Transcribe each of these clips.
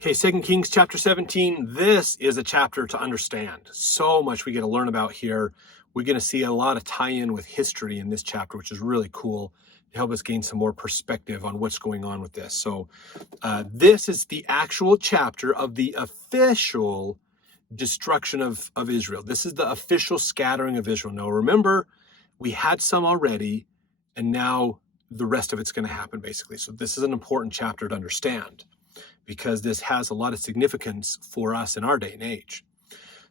Okay, 2 Kings chapter 17. This is a chapter to understand. So much we get to learn about here. We're going to see a lot of tie-in with history in this chapter, which is really cool to help us gain some more perspective on what's going on with this. So this is the actual chapter of the official destruction of Israel. This is the official scattering of Israel. Now remember, we had some already, and now the rest of it's going to happen basically. So this is an important chapter to understand, because this has a lot of significance for us in our day and age.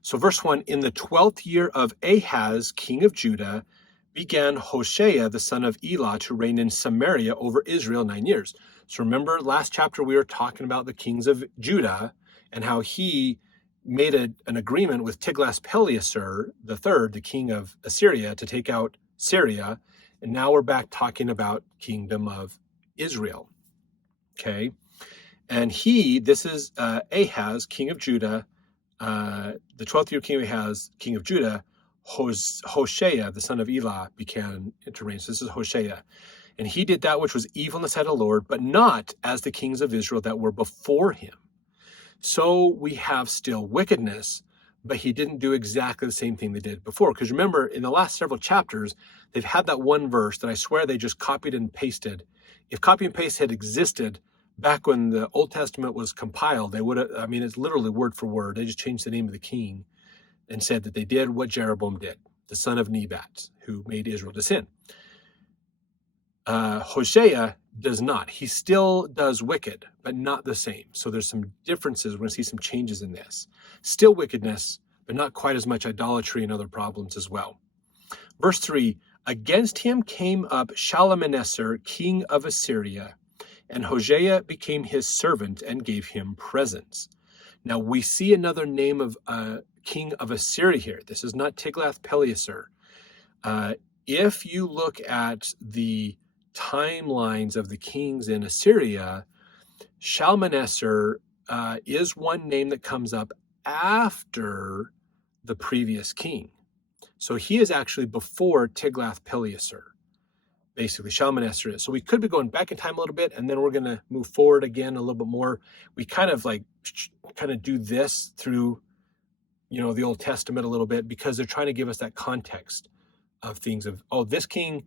So verse 1, in the 12th year of Ahaz, king of Judah, began Hosea, the son of Elah, to reign in Samaria over Israel 9 years. So remember, last chapter we were talking about the kings of Judah and how he made an agreement with Tiglath-Pileser III, the king of Assyria, to take out Syria. And now we're back talking about kingdom of Israel. Okay. And this is Ahaz, king of Judah, the 12th year king of Ahaz, king of Judah. Hosea, the son of Elah, began to reign. So this is Hosea. And he did that which was evil in the sight of the Lord, but not as the kings of Israel that were before him. So we have still wickedness, but he didn't do exactly the same thing they did before. Because remember, in the last several chapters, they've had that one verse that I swear they just copied and pasted. If copy and paste had existed back when the Old Testament was compiled, they would have, I mean, it's literally word for word. They just changed the name of the king and said that they did what Jeroboam did, the son of Nebat, who made Israel to sin. Hosea does not. He still does wicked, but not the same. So there's some differences. We're going to see some changes in this. Still wickedness, but not quite as much idolatry and other problems as well. Verse 3, against him came up Shalmaneser, king of Assyria, and Hosea became his servant and gave him presents. Now we see another name of king of Assyria here. This is not Tiglath-Pileser. If you look at the timelines of the kings in Assyria, Shalmaneser is one name that comes up after the previous king. So he is actually before Tiglath-Pileser. Basically, Shalmaneser is. So we could be going back in time a little bit, and then we're going to move forward again a little bit more. We kind of do this through, the Old Testament a little bit, because they're trying to give us that context of things of, this king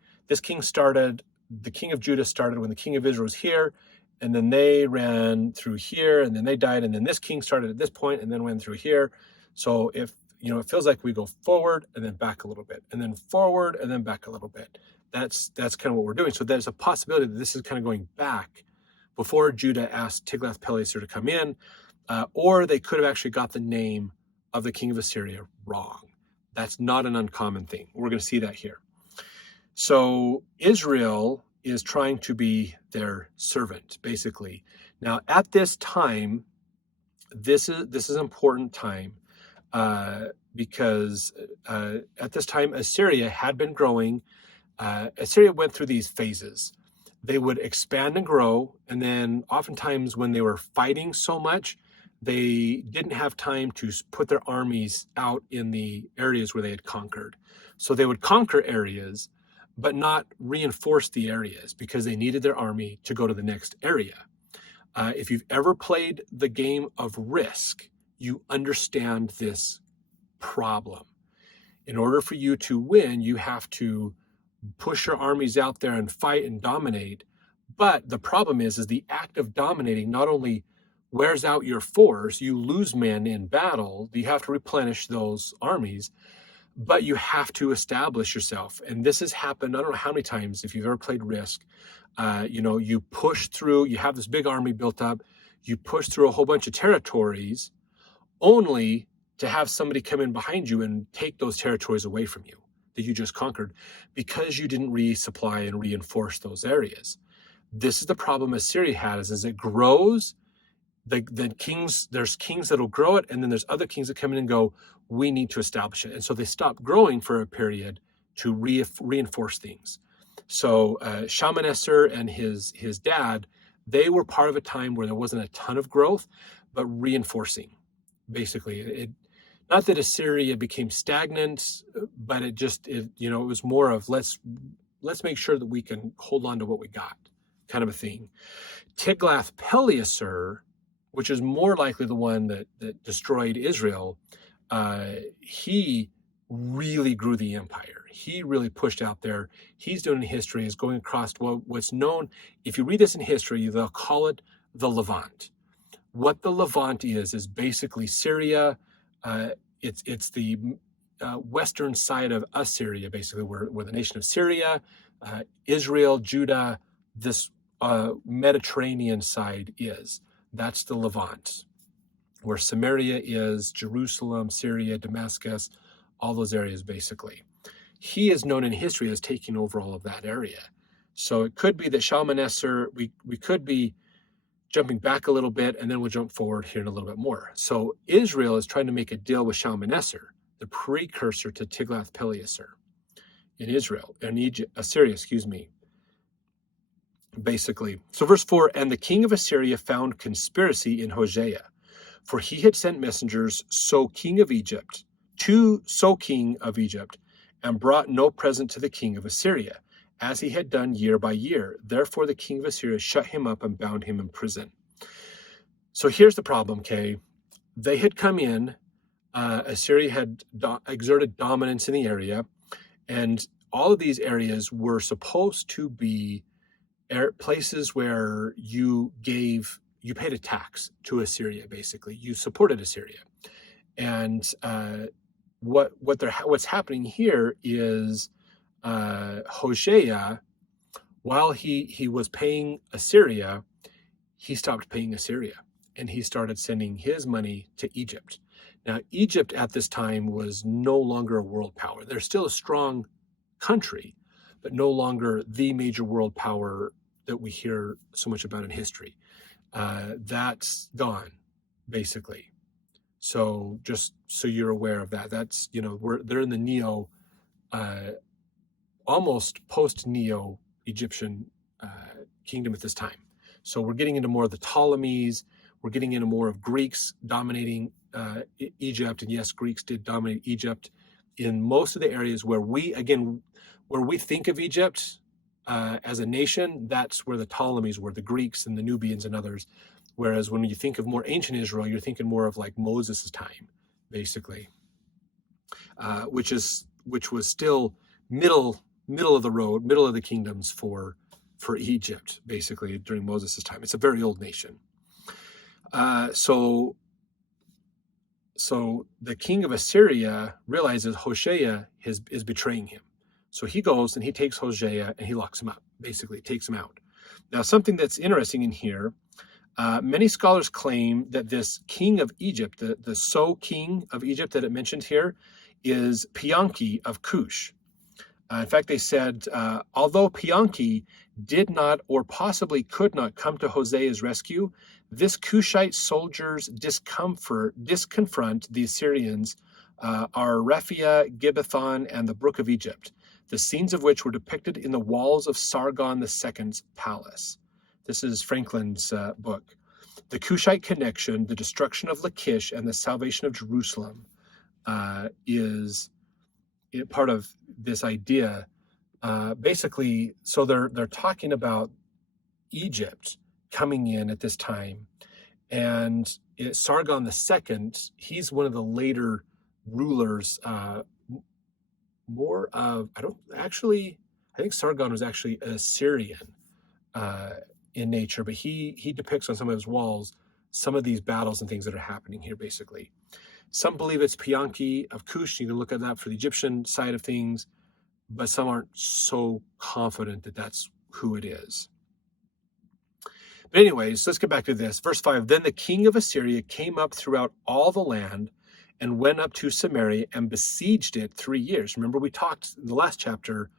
started, the king of Judah started when the king of Israel was here, and then they ran through here, and then they died, and then this king started at this point, and then went through here. So if, it feels like we go forward and then back a little bit, and then forward and then back a little bit. That's kind of what we're doing. So there's a possibility that this is kind of going back before Judah asked Tiglath-Pileser to come in, or they could have actually got the name of the king of Assyria wrong. That's not an uncommon thing. We're going to see that here. So Israel is trying to be their servant, basically. Now, at this time, this is an important time because at this time, Assyria had been growing. Assyria went through these phases. They would expand and grow, and then oftentimes when they were fighting so much, they didn't have time to put their armies out in the areas where they had conquered. So they would conquer areas, but not reinforce the areas, because they needed their army to go to the next area. If you've ever played the game of Risk, you understand this problem. In order for you to win, you have to push your armies out there and fight and dominate. But the problem is the act of dominating not only wears out your force, you lose men in battle, you have to replenish those armies, but you have to establish yourself. And this has happened, I don't know how many times, if you've ever played Risk, you push through, you have this big army built up, you push through a whole bunch of territories, only to have somebody come in behind you and take those territories away from you that you just conquered, because you didn't resupply and reinforce those areas. This is the problem Assyria has, as it grows, the kings, there's kings that'll grow it, and then there's other kings that come in and go, we need to establish it. And so they stop growing for a period to reinforce things. So Shalmaneser and his dad, they were part of a time where there wasn't a ton of growth, but reinforcing, basically. Not that Assyria became stagnant, but it was more of let's make sure that we can hold on to what we got, kind of a thing. Tiglath-Pileser which is more likely the one that destroyed Israel, he really grew the empire. He really pushed out there. He's doing history, is going across what's known, if you read this in history, they'll call it the Levant. What the Levant is basically Syria. It's the western side of Assyria, basically, where the nation of Syria, Israel, Judah, this Mediterranean side is. That's the Levant, where Samaria is, Jerusalem, Syria, Damascus, all those areas basically. He is known in history as taking over all of that area. So it could be that Shalmaneser, we could be jumping back a little bit, and then we'll jump forward here in a little bit more. So Israel is trying to make a deal with Shalmaneser, the precursor to Tiglath-Pileser in Israel, in Egypt, Assyria, basically. So verse 4, and the king of Assyria found conspiracy in Hosea, for he had sent messengers, so king of Egypt, and brought no present to the king of Assyria, as he had done year by year. Therefore the king of Assyria shut him up and bound him in prison. So here's the problem, Kay. They had come in, Assyria had exerted dominance in the area, and all of these areas were supposed to be places where you paid a tax to Assyria, basically. You supported Assyria. And what's happening here is Hosea, while he was paying Assyria, he stopped paying Assyria, and he started sending his money to Egypt. Now, Egypt at this time was no longer a world power. They're still a strong country, but no longer the major world power that we hear so much about in history. That's gone, basically. So just so you're aware of that, that's, they're in the almost post-Neo Egyptian kingdom at this time. So we're getting into more of the Ptolemies. We're getting into more of Greeks dominating Egypt. And yes, Greeks did dominate Egypt in most of the areas where we think of Egypt as a nation. That's where the Ptolemies were, the Greeks and the Nubians and others. Whereas when you think of more ancient Israel, you're thinking more of like Moses' time, basically, which was still middle of the road, middle of the kingdoms for Egypt, basically, during Moses' time. It's a very old nation. So the king of Assyria realizes Hosea is betraying him. So he goes and he takes Hosea and he locks him up, basically takes him out. Now, something that's interesting in here, many scholars claim that this king of Egypt, the king of Egypt that it mentioned here, is Piankhy of Kush. In fact, they said, although Piankhy did not or possibly could not come to Hosea's rescue, this Kushite soldier's disconfront the Assyrians are Raphia, Gibbethon, and the Brook of Egypt, the scenes of which were depicted in the walls of Sargon II's palace. This is Franklin's book. The Kushite connection, the destruction of Lachish, and the salvation of Jerusalem is part of this idea. Basically, so they're talking about Egypt coming in at this time, and Sargon II, he's one of the later rulers. I think Sargon was actually an Assyrian in nature, but he depicts on some of his walls some of these battles and things that are happening here, basically. Some believe it's Piankhy of Kush. You can look at that for the Egyptian side of things, but some aren't so confident that that's who it is. But anyways, let's get back to this. Verse 5, then the king of Assyria came up throughout all the land and went up to Samaria and besieged it 3 years. Remember, we talked in the last chapter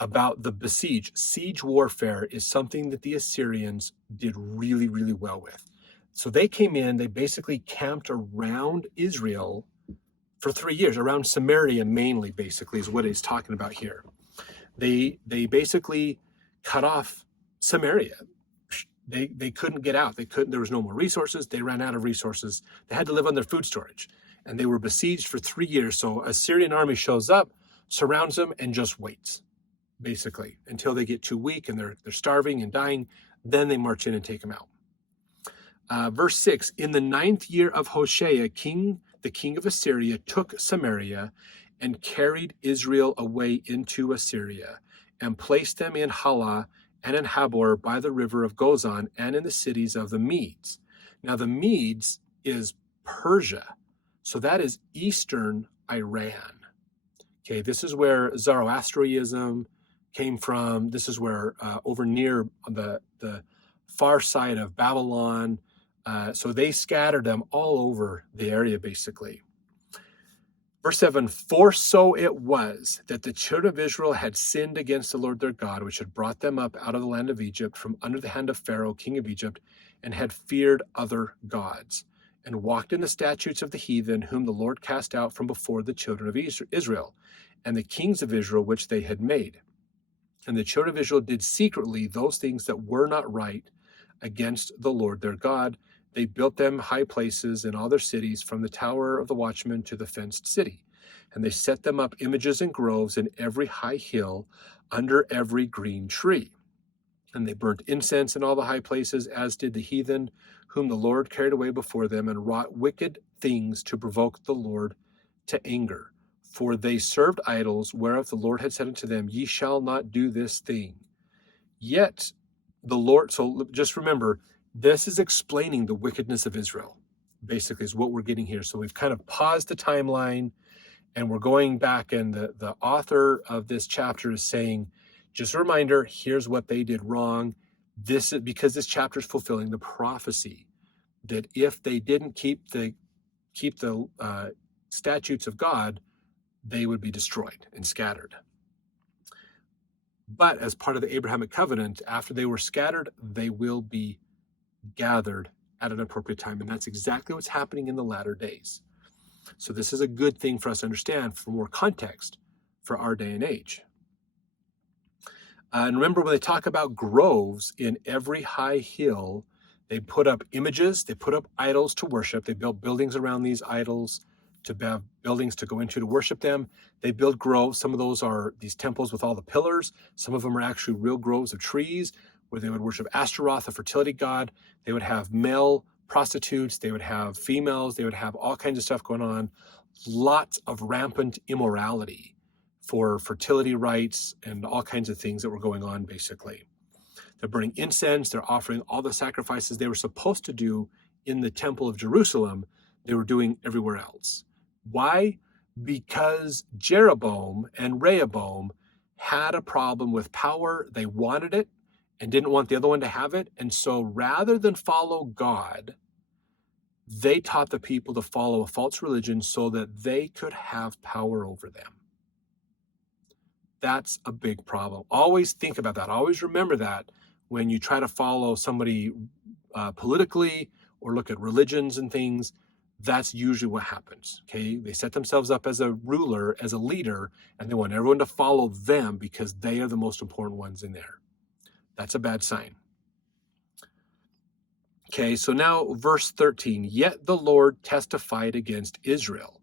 about the besiege. Siege warfare is something that the Assyrians did really, really well with. So they came in, they basically camped around Israel for 3 years, around Samaria mainly, basically, is what he's talking about here. They basically cut off Samaria. They couldn't get out. There was no more resources. They ran out of resources. They had to live on their food storage. And they were besieged for 3 years. So a Syrian army shows up, surrounds them, and just waits, basically, until they get too weak and they're starving and dying. Then they march in and take them out. Verse 6, in the 9th year of Hosea, the king of Assyria took Samaria and carried Israel away into Assyria and placed them in Halah and in Habor by the river of Gozan and in the cities of the Medes. Now the Medes is Persia, so that is eastern Iran. Okay, this is where Zoroastrianism came from. This is where over near the far side of Babylon. So they scattered them all over the area, basically. Verse 7, for so it was that the children of Israel had sinned against the Lord their God, which had brought them up out of the land of Egypt from under the hand of Pharaoh, king of Egypt, and had feared other gods, and walked in the statutes of the heathen, whom the Lord cast out from before the children of Israel, and the kings of Israel which they had made. And the children of Israel did secretly those things that were not right against the Lord their God. They built them high places in all their cities, from the tower of the watchman to the fenced city. And they set them up images and groves in every high hill, under every green tree. And they burnt incense in all the high places, as did the heathen, whom the Lord carried away before them, and wrought wicked things to provoke the Lord to anger. For they served idols, whereof the Lord had said unto them, ye shall not do this thing. Yet the Lord, so just remember, this is explaining the wickedness of Israel, basically, is what we're getting here. So we've kind of paused the timeline, and we're going back, and the author of this chapter is saying, just a reminder, here's what they did wrong. This is because this chapter is fulfilling the prophecy that if they didn't keep the statutes of God, they would be destroyed and scattered. But as part of the Abrahamic covenant, after they were scattered, they will be gathered at an appropriate time. And that's exactly what's happening in the latter days. So this is a good thing for us to understand for more context for our day and age. And remember, when they talk about groves in every high hill, they put up images, they put up idols to worship. They built buildings around these idols to have buildings to go into to worship them. They build groves. Some of those are these temples with all the pillars. Some of them are actually real groves of trees where they would worship Ashtaroth, a fertility god. They would have male prostitutes. They would have females. They would have all kinds of stuff going on. Lots of rampant immorality for fertility rites and all kinds of things that were going on, basically. They're burning incense. They're offering all the sacrifices they were supposed to do in the temple of Jerusalem. They were doing everywhere else. Why? Because Jeroboam and Rehoboam had a problem with power. They wanted it and didn't want the other one to have it. And so rather than follow God, they taught the people to follow a false religion so that they could have power over them. That's a big problem. Always think about that. Always remember that when you try to follow somebody politically or look at religions and things. That's usually what happens, okay? They set themselves up as a ruler, as a leader, and they want everyone to follow them because they are the most important ones in there. That's a bad sign. Okay, so now verse 13. Yet the Lord testified against Israel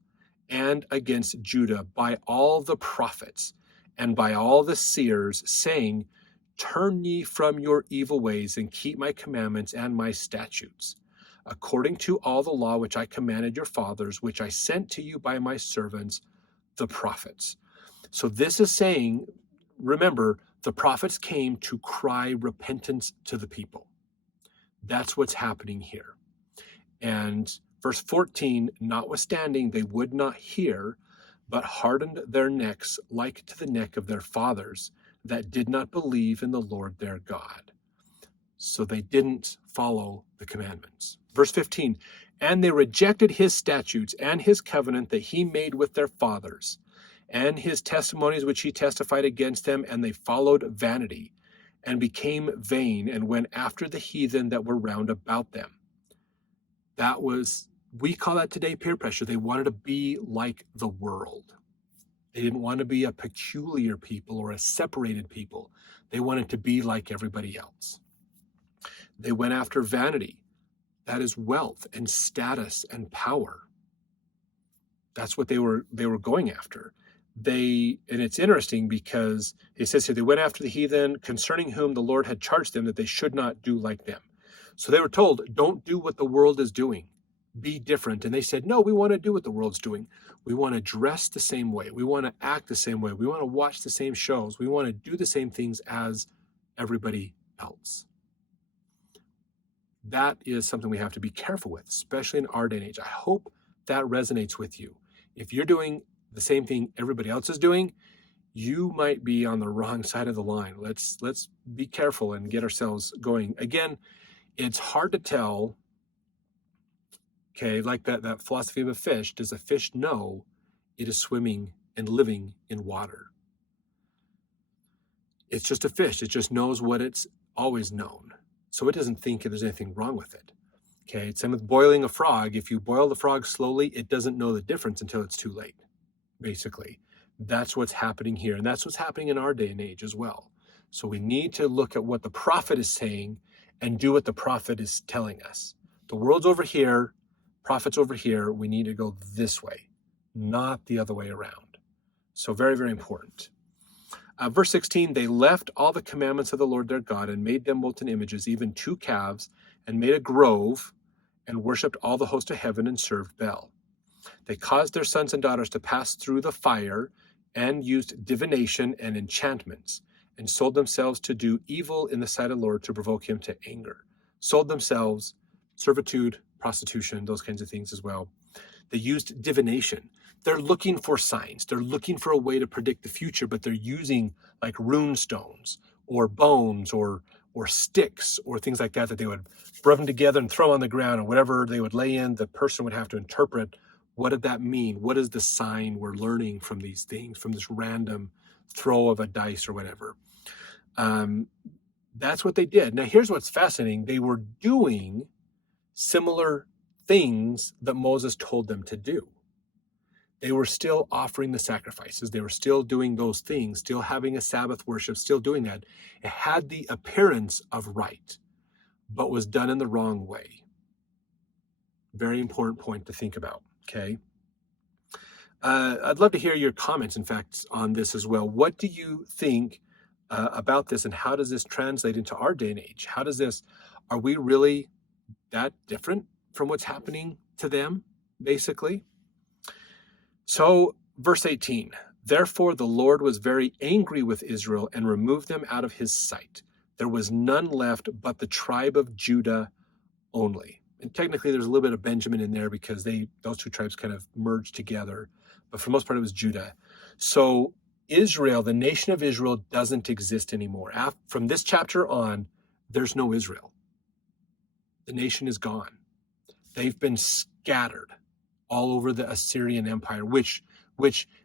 and against Judah by all the prophets and by all the seers, saying, turn ye from your evil ways and keep my commandments and my statutes, according to all the law which I commanded your fathers, which I sent to you by my servants, the prophets. So this is saying, remember, the prophets came to cry repentance to the people. That's what's happening here. And verse 14, notwithstanding, they would not hear, but hardened their necks like to the neck of their fathers, that did not believe in the Lord their God. So they didn't follow the commandments. Verse 15, and they rejected his statutes and his covenant that he made with their fathers, and his testimonies which he testified against them, and they followed vanity, and became vain, and went after the heathen that were round about them. That was, we call that today peer pressure. They wanted to be like the world. They didn't want to be a peculiar people or a separated people. They wanted to be like everybody else. They went after vanity. That is wealth and status and power. That's what they were going after. And it's interesting because it says here, they went after the heathen, concerning whom the Lord had charged them that they should not do like them. So they were told, don't do what the world is doing. Be different. And they said, no, we want to do what the world's doing. We want to dress the same way. We want to act the same way. We want to watch the same shows. We want to do the same things as everybody else. That is something we have to be careful with, especially in our day and age. I hope that resonates with you. If you're doing the same thing everybody else is doing, you might be on the wrong side of the line. Let's be careful and get ourselves going. Again, it's hard to tell, okay, like that philosophy of a fish. Does a fish know it is swimming and living in water? It's just a fish. It just knows what it's always known. So it doesn't think there's anything wrong with it. Okay, same with boiling a frog. If you boil the frog slowly, it doesn't know the difference until it's too late, basically. That's what's happening here. And that's what's happening in our day and age as well. So we need to look at what the prophet is saying and do what the prophet is telling us. The world's over here, prophet's over here. We need to go this way, not the other way around. So very, very important. Verse 16, they left all the commandments of the Lord their God and made them molten images, even 2 calves, and made a grove and worshipped all the host of heaven and served Baal. They caused their sons and daughters to pass through the fire and used divination and enchantments and sold themselves to do evil in the sight of the Lord to provoke him to anger. Sold themselves, servitude, prostitution, those kinds of things as well. They used divination. They're looking for signs. They're looking for a way to predict the future, but they're using like rune stones or bones or sticks or things like that they would rub them together and throw on the ground, and whatever they would lay in, the person would have to interpret, what did that mean? What is the sign we're learning from these things, from this random throw of a dice or whatever? That's what they did. Now, here's what's fascinating. They were doing similar things that Moses told them to do. They were still offering the sacrifices. They were still doing those things, still having a Sabbath worship, still doing that. It had the appearance of right, but was done in the wrong way. Very important point to think about, okay? I'd love to hear your comments, in fact, on this as well. What do you think about this, and how does this translate into our day and age? Are we really that different from what's happening to them, basically? So, verse 18, therefore the Lord was very angry with Israel and removed them out of his sight. There was none left but the tribe of Judah only. And technically there's a little bit of Benjamin in there because those 2 tribes kind of merged together. But for the most part, it was Judah. So Israel, the nation of Israel, doesn't exist anymore. From this chapter on, there's no Israel. The nation is gone. They've been scattered all over the Assyrian Empire, which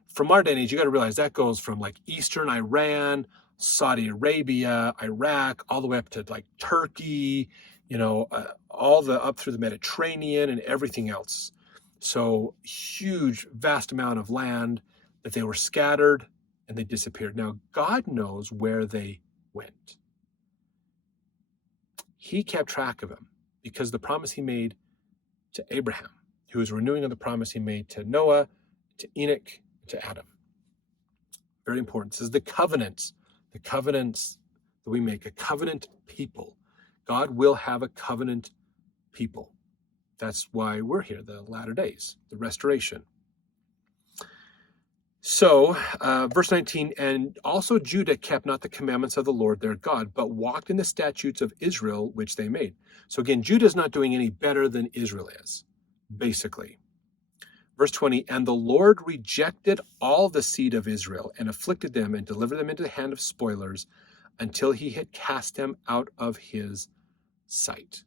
from our day and age, you got to realize that goes from like Eastern Iran, Saudi Arabia, Iraq, all the way up to like Turkey, all the up through the Mediterranean and everything else. So huge, vast amount of land that they were scattered and they disappeared. Now, God knows where they went. He kept track of them because the promise he made to Abraham, who was renewing of the promise he made to Noah, to Enoch, to Adam. Very important. This is the covenants that we make, a covenant people. God will have a covenant people. That's why we're here, the latter days, the restoration. So, verse 19, and also Judah kept not the commandments of the Lord their God, but walked in the statutes of Israel, which they made. So again, Judah's not doing any better than Israel is, basically. Verse 20, and the Lord rejected all the seed of Israel and afflicted them and delivered them into the hand of spoilers until he had cast them out of his sight.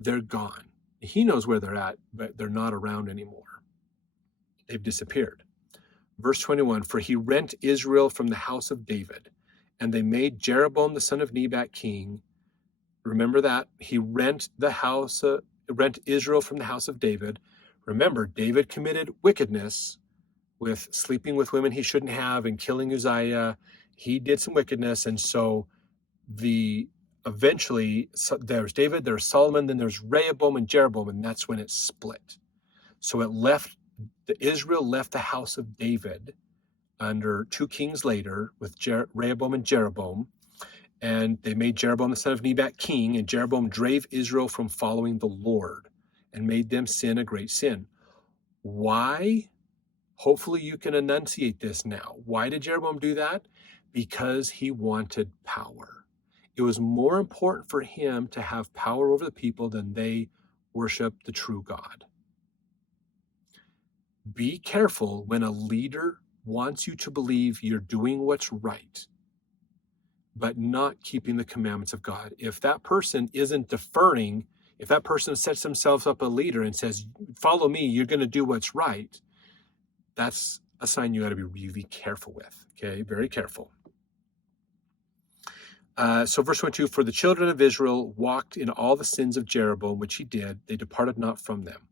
They're gone. He knows where they're at, but they're not around anymore. They've disappeared. Verse 21, for he rent Israel from the house of David, and they made Jeroboam the son of Nebat king. Remember that? He rent Israel from the house of David. Remember, David committed wickedness with sleeping with women he shouldn't have and killing Uzziah. He did some wickedness, and so eventually there's David, there's Solomon, then there's Rehoboam and Jeroboam, and that's when it split. So Israel left the house of David under 2 kings later with Rehoboam and Jeroboam, And they made Jeroboam the son of Nebat king, and Jeroboam drave Israel from following the Lord and made them sin a great sin. Why? Hopefully you can enunciate this now. Why did Jeroboam do that? Because he wanted power. It was more important for him to have power over the people than they worship the true God. Be careful when a leader wants you to believe you're doing what's right, but not keeping the commandments of God. If that person isn't deferring, if that person sets themselves up a leader and says, follow me, you're going to do what's right, that's a sign you got to be really careful with. Okay, very careful. So verse 22, for the children of Israel walked in all the sins of Jeroboam, which he did, they departed not from them,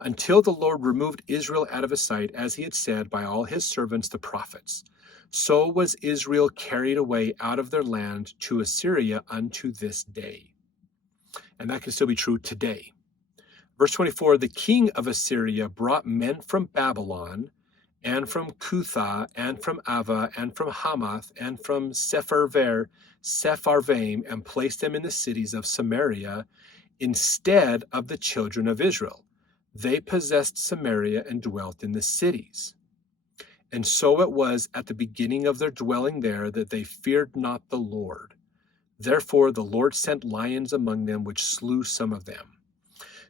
until the Lord removed Israel out of his sight, as he had said by all his servants the prophets. So was Israel carried away out of their land to Assyria unto this day. And that can still be true today. Verse 24, the king of Assyria brought men from Babylon, and from Cutha, and from Ava, and from Hamath, and from Sepharvaim, and placed them in the cities of Samaria instead of the children of Israel. They possessed Samaria and dwelt in the cities. And so it was at the beginning of their dwelling there that they feared not the Lord. Therefore the Lord sent lions among them, which slew some of them.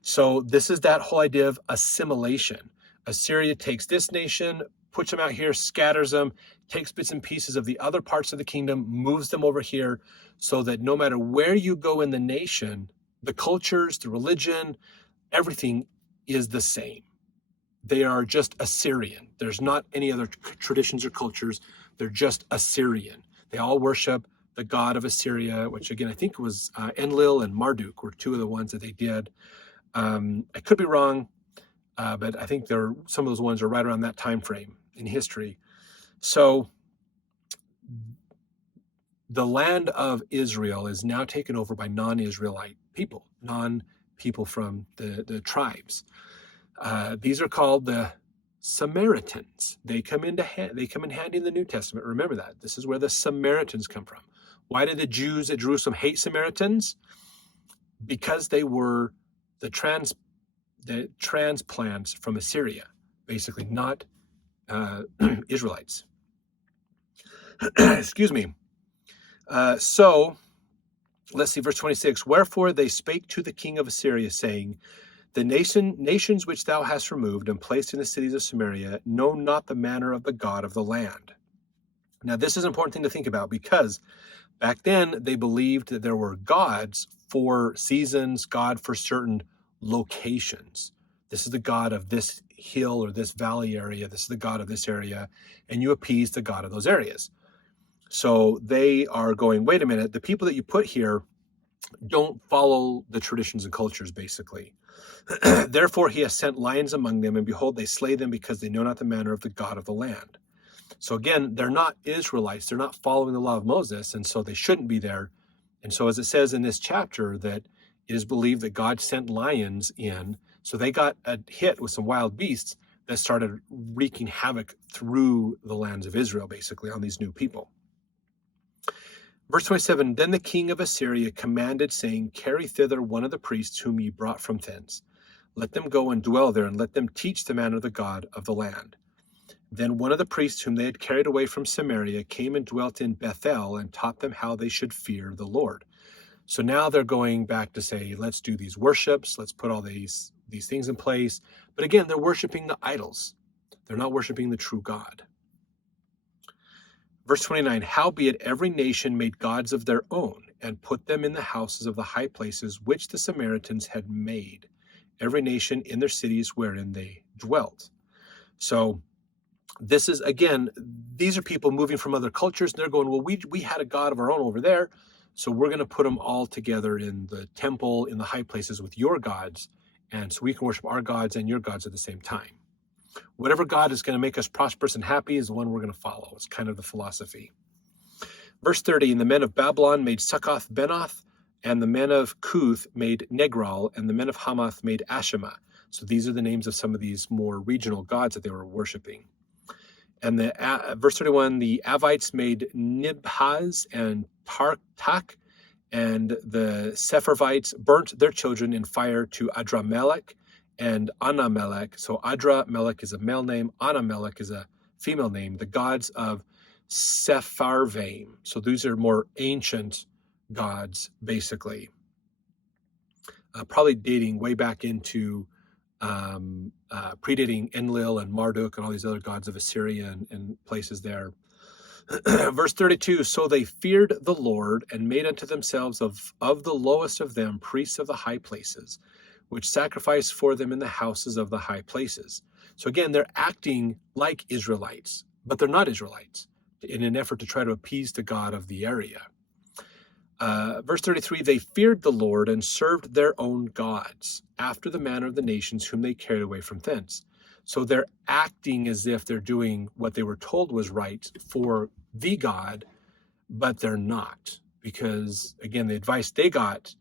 So this is that whole idea of assimilation. Assyria takes this nation, puts them out here, scatters them, takes bits and pieces of the other parts of the kingdom, moves them over here, so that no matter where you go in the nation, the cultures, the religion, everything is the same. They are just Assyrian. There's not any other traditions or cultures. They're just Assyrian. They all worship the god of Assyria, which again, I think was Enlil and Marduk were two of the ones that they did. I could be wrong, but I think some of those ones are right around that time frame in history. So the land of Israel is now taken over by non-Israelite people, non-people from the tribes. These are called the Samaritans. They come in handy in the New Testament. Remember that. This is where the Samaritans come from. Why did the Jews at Jerusalem hate Samaritans? Because they were the transplants from Assyria, basically, not Israelites. Excuse me. So let's see, verse 26. Wherefore they spake to the king of Assyria, saying, the nations which thou hast removed and placed in the cities of Samaria know not the manner of the God of the land. Now, this is an important thing to think about, because back then they believed that there were gods for seasons, God for certain locations. This is the God of this hill or this valley area. This is the God of this area. And you appease the God of those areas. So they are going, wait a minute, the people that you put here don't follow the traditions and cultures, basically. Therefore he has sent lions among them, and behold, they slay them, because they know not the manner of the God of the land. So again, they're not Israelites. They're not following the law of Moses, and so they shouldn't be there. And so as it says in this chapter, that it is believed that God sent lions in, so they got a hit with some wild beasts that started wreaking havoc through the lands of Israel, basically, on these new people. Verse 27, then the king of Assyria commanded, saying, carry thither one of the priests whom ye brought from thence. Let them go and dwell there, and let them teach the manner of the God of the land. Then one of the priests whom they had carried away from Samaria came and dwelt in Bethel, and taught them how they should fear the Lord. So now they're going back to say, let's do these worships, let's put all these things in place. But again, they're worshiping the idols. They're not worshiping the true God. Verse 29, howbeit every nation made gods of their own, and put them in the houses of the high places which the Samaritans had made, every nation in their cities wherein they dwelt. So this is, again, these are people moving from other cultures, and they're going, well, we had a god of our own over there, so we're going to put them all together in the temple, in the high places with your gods, and so we can worship our gods and your gods at the same time. Whatever God is going to make us prosperous and happy is the one we're going to follow. It's kind of the philosophy. Verse 30, and the men of Babylon made Succoth Benoth, and the men of Cuth made Negral, and the men of Hamath made Ashima. So these are the names of some of these more regional gods that they were worshiping. And verse 31, the Avites made Nibhaz and Tartak, and the Sepharvites burnt their children in fire to Adramelech and Anamelech. So Adramelech is a male name, Anamelech is a female name, the gods of Sepharvaim. So these are more ancient gods, basically, probably dating way back into predating Enlil and Marduk and all these other gods of Assyria and places there. Verse 32, so they feared the Lord and made unto themselves of the lowest of them priests of the high places, which sacrificed for them in the houses of the high places. So again, they're acting like Israelites, but they're not Israelites, in an effort to try to appease the God of the area. Verse 33, they feared the Lord and served their own gods, after the manner of the nations whom they carried away from thence. So they're acting as if they're doing what they were told was right for the God, but they're not. Because, again, the advice they got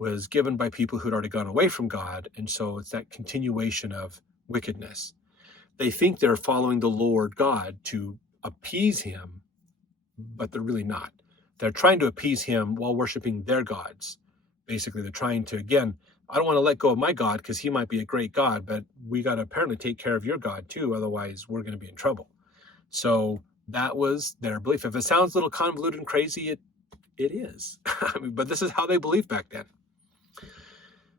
was given by people who'd already gone away from God, and so it's that continuation of wickedness. They think they're following the Lord God to appease him, but they're really not. They're trying to appease him while worshiping their gods. Basically, they're trying to, again, I don't want to let go of my God because he might be a great God, but we got to apparently take care of your God too, otherwise we're going to be in trouble. So that was their belief. If it sounds a little convoluted and crazy, it is. But this is how they believed back then.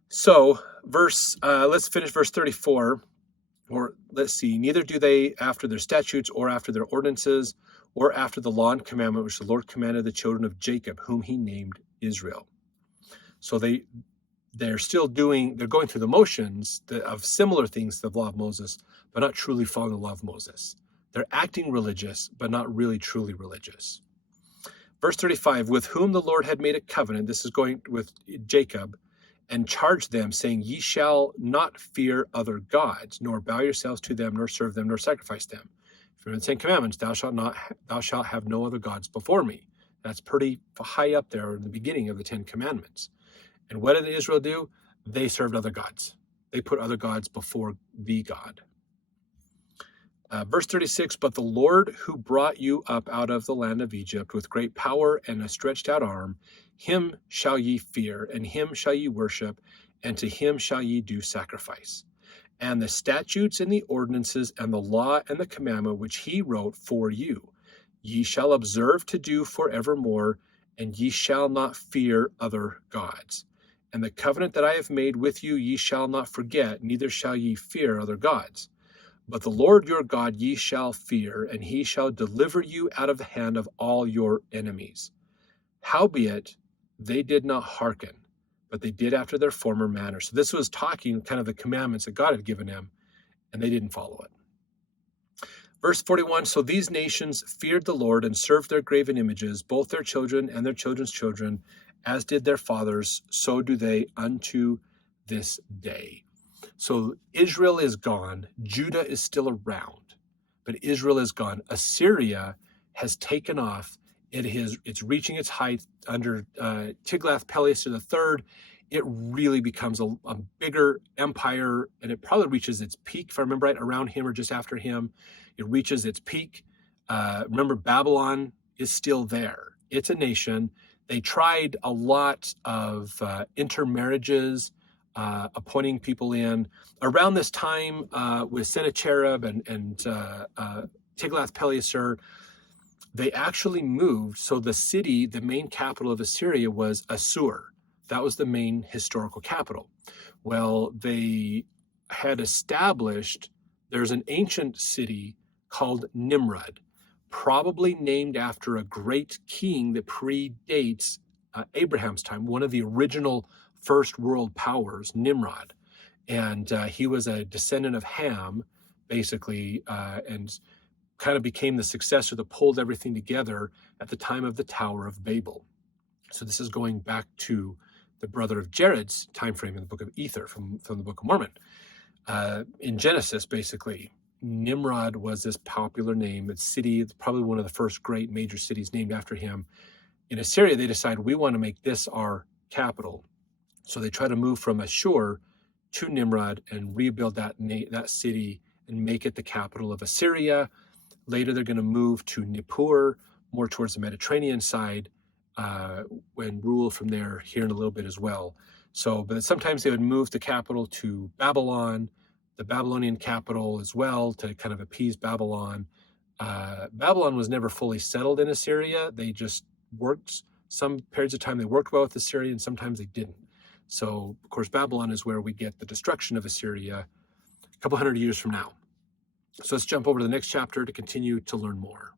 So let's finish verse 34. Or let's see, neither do they after their statutes or after their ordinances or after the law and commandment which the Lord commanded the children of Jacob, whom he named Israel. So they're going through the motions of similar things to the law of Moses, but not truly following the law of Moses. They're acting religious, but not really truly religious. Verse 35, with whom the Lord had made a covenant, this is going with Jacob, and charged them, saying, ye shall not fear other gods, nor bow yourselves to them, nor serve them, nor sacrifice them. From the Ten Commandments, thou shalt have no other gods before me. That's pretty high up there in the beginning of the Ten Commandments. And what did Israel do? They served other gods. They put other gods before the God. Verse 36, but the Lord who brought you up out of the land of Egypt with great power and a stretched out arm, him shall ye fear, and him shall ye worship, and to him shall ye do sacrifice. And the statutes and the ordinances and the law and the commandment which he wrote for you, ye shall observe to do forevermore, and ye shall not fear other gods. And the covenant that I have made with you ye shall not forget, neither shall ye fear other gods. But the Lord your God ye shall fear, and he shall deliver you out of the hand of all your enemies. Howbeit, they did not hearken, but they did after their former manner. So this was talking kind of the commandments that God had given him, and they didn't follow it. Verse 41, so these nations feared the Lord and served their graven images, both their children and their children's children, as did their fathers, so do they unto this day. So Israel is gone. Judah is still around, but Israel is gone. Assyria has taken off. It's reaching its height under Tiglath-Pileser III. It really becomes a bigger empire, and it probably reaches its peak, if I remember right, around him or just after him. It reaches its peak. Remember, Babylon is still there. It's a nation. They tried a lot of intermarriages, appointing people in. Around this time with Sennacherib and Tiglath-Pileser, they actually moved. So the city, the main capital of Assyria was Assur. That was the main historical capital. Well, they had established, there's an ancient city called Nimrod, probably named after a great king that predates Abraham's time, one of the original first world powers, Nimrod. And he was a descendant of Ham, basically, and kind of became the successor that pulled everything together at the time of the Tower of Babel. So this is going back to the brother of Jared's time frame in the book of Ether from the Book of Mormon. In Genesis, basically, Nimrod was this popular name. It's city, it's probably one of the first great major cities named after him. In Assyria, they decided we want to make this our capital. So they try to move from Assur to Nimrod and rebuild that city and make it the capital of Assyria. Later, they're going to move to Nippur, more towards the Mediterranean side, and rule from there here in a little bit as well. So, but sometimes they would move the capital to Babylon, the Babylonian capital as well, to kind of appease Babylon. Babylon was never fully settled in Assyria. They just worked, some periods of time they worked well with Assyria, and sometimes they didn't. So, of course, Babylon is where we get the destruction of Assyria a couple hundred years from now. So let's jump over to the next chapter to continue to learn more.